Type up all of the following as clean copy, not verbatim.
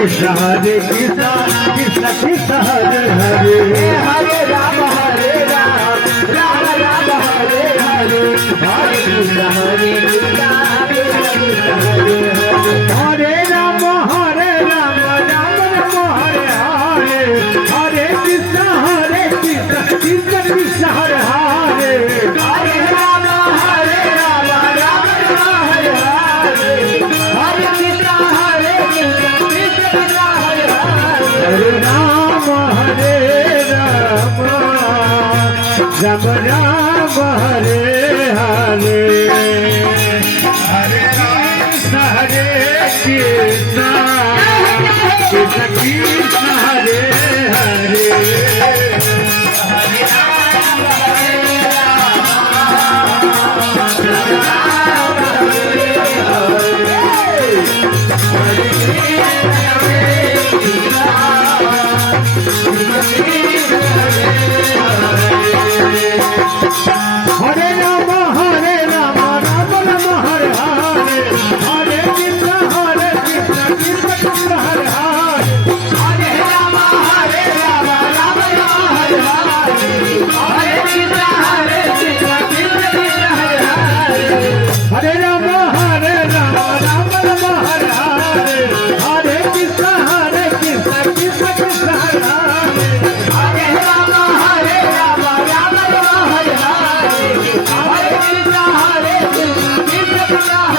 Krishna Hare Krishna Krishna Krishna Hare Hare Ram Hare Ram Ram Hare Hare Hare Krishna Hare Krishna Krishna Krishna Hare Hare Hare Ram Hare Ram Ram Hare Hare Hare Krishna Hare Krishna Krishna Krishna Hare Hare Hare Ram Hare Ram Ram Hare Hare Hare Krishna Hare Krishna Hare Ram Hare Ram Ram Ram Hare Hare Hare Krishna Krishna Krishna Hare Hare Hare Ram Hare Ram Ram Ram Hare Hare Hare Krishna Krishna Krishna Hare Hare Hare Ram Hare Ram Ram Ram Hare Hare Hare Krishna Krishna Krishna Hare Hare Hare Ram Hare Hare Krishna Hare Krishna Krishna Krishna Hare Hare Hare Ram Hare Ram Hare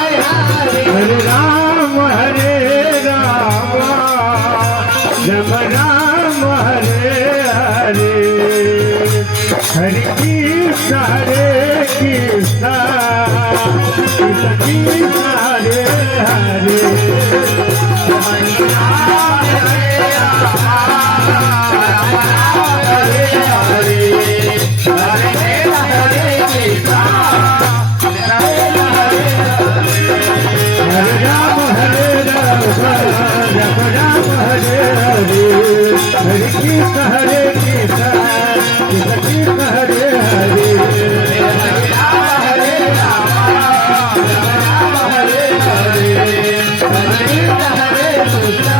Hare Hare Krishna Hare Ram Hare Ram Ram Ram Hare Hare Hare Krishna Hare Krishna Krishna Krishna Hare Hare Hare Ram Hare Ram Ram Ram Hare Hare Hare Krishna Hare Krishna